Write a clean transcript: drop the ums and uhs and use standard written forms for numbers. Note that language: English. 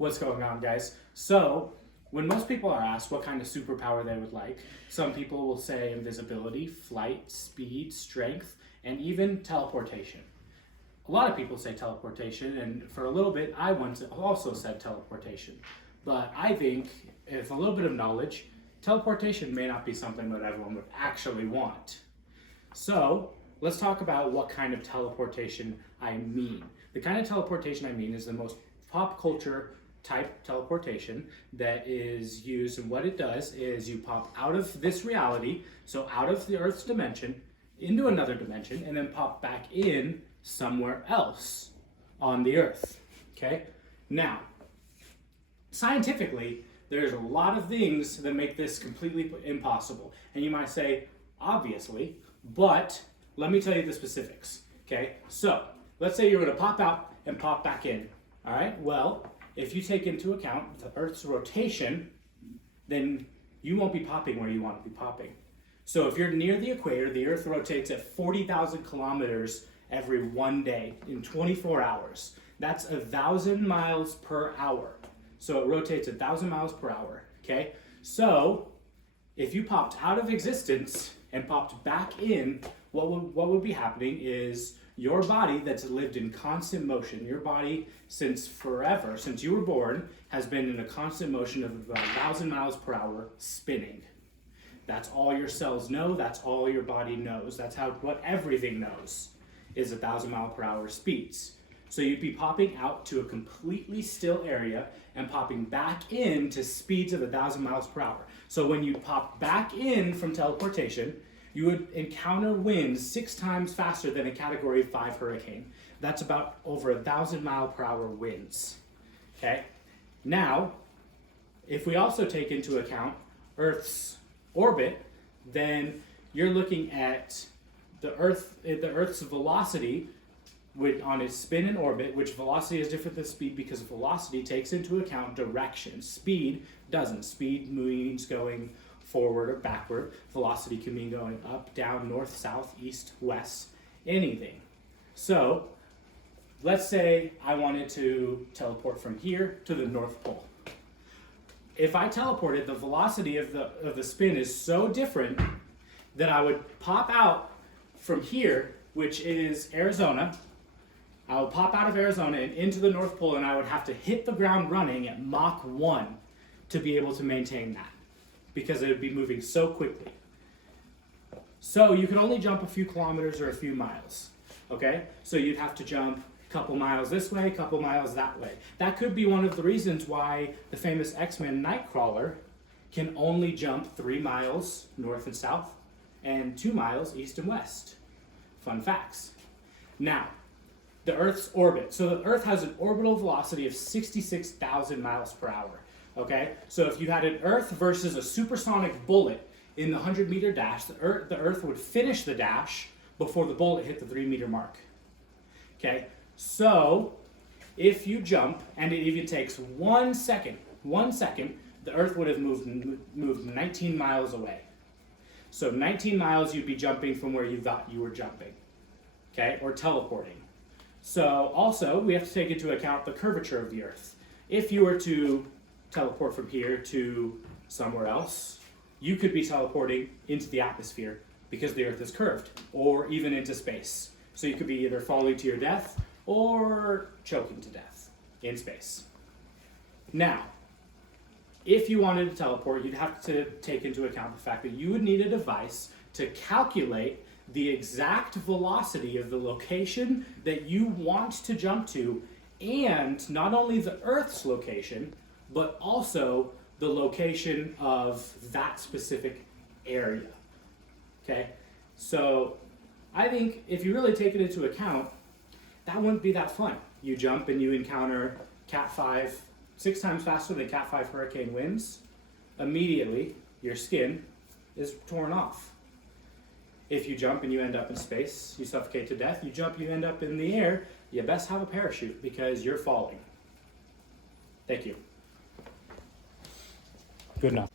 What's going on, guys? So, when most people are asked what kind of superpower they would like, some people will say invisibility, flight, speed, strength, and even teleportation. A lot of people say teleportation, and for a little bit, I once also said teleportation. But I think, with a little bit of knowledge, teleportation may not be something that everyone would actually want. So, let's talk about what kind of teleportation I mean. The kind of teleportation I mean is the most pop culture type teleportation that is used, and what it does is you pop out of this reality, so out of the Earth's dimension, into another dimension, and then pop back in somewhere else on the Earth. Okay? Now, scientifically, there's a lot of things that make this completely impossible. And you might say, obviously, but let me tell you the specifics. Okay? So, let's say you're going to pop out and pop back in. All right? Well, if you take into account the Earth's rotation, then you won't be popping where you want to be popping. So if you're near the equator, the Earth rotates at 40,000 kilometers every 1 day in 24 hours. That's 1,000 miles per hour. So it rotates 1,000 miles per hour, okay? So if you popped out of existence and popped back in, what would be happening is your body that's lived in constant motion, your body since forever, since you were born, has been in a constant motion of about 1,000 miles per hour spinning. That's all your cells know, that's all your body knows. That's what everything knows is 1,000 mile per hour speeds. So you'd be popping out to a completely still area and popping back in to speeds of 1,000 miles per hour. So when you pop back in from teleportation, you would encounter winds 6 times faster than a Category 5 hurricane. That's about over 1,000 mile per hour winds. Okay? Now, if we also take into account Earth's orbit, then you're looking at the Earth's velocity on its spin and orbit, which velocity is different than speed because velocity takes into account direction. Speed doesn't. Speed means going forward or backward. Velocity can mean going up, down, north, south, east, west, anything. So, let's say I wanted to teleport from here to the North Pole. If I teleported, the velocity of the spin is so different that I would pop out from here, which is Arizona. I would pop out of Arizona and into the North Pole, and I would have to hit the ground running at Mach 1 to be able to maintain that, because it would be moving so quickly. So you could only jump a few kilometers or a few miles, okay? So you'd have to jump a couple miles this way, a couple miles that way. That could be one of the reasons why the famous X-Men Nightcrawler can only jump 3 miles north and south and 2 miles east and west. Fun facts. Now, the Earth's orbit. So the Earth has an orbital velocity of 66,000 miles per hour. Okay, so if you had an Earth versus a supersonic bullet in the 100-meter dash, the Earth would finish the dash before the bullet hit the 3-meter mark. Okay, so if you jump, and it even takes 1 second, the Earth would have moved 19 miles away. So 19 miles you'd be jumping from where you thought you were jumping, okay, or teleporting. So also, we have to take into account the curvature of the Earth. If you were to teleport from here to somewhere else, you could be teleporting into the atmosphere because the Earth is curved, or even into space. So you could be either falling to your death or choking to death in space. Now, if you wanted to teleport, you'd have to take into account the fact that you would need a device to calculate the exact velocity of the location that you want to jump to, and not only the Earth's location, but also the location of that specific area. Okay? So I think if you really take it into account, that wouldn't be that fun. You jump and you encounter Cat 5 6 times faster than Cat 5 hurricane winds. Immediately, your skin is torn off. If you jump and you end up in space, you suffocate to death. You jump, you end up in the air. You best have a parachute because you're falling. Thank you. Good enough.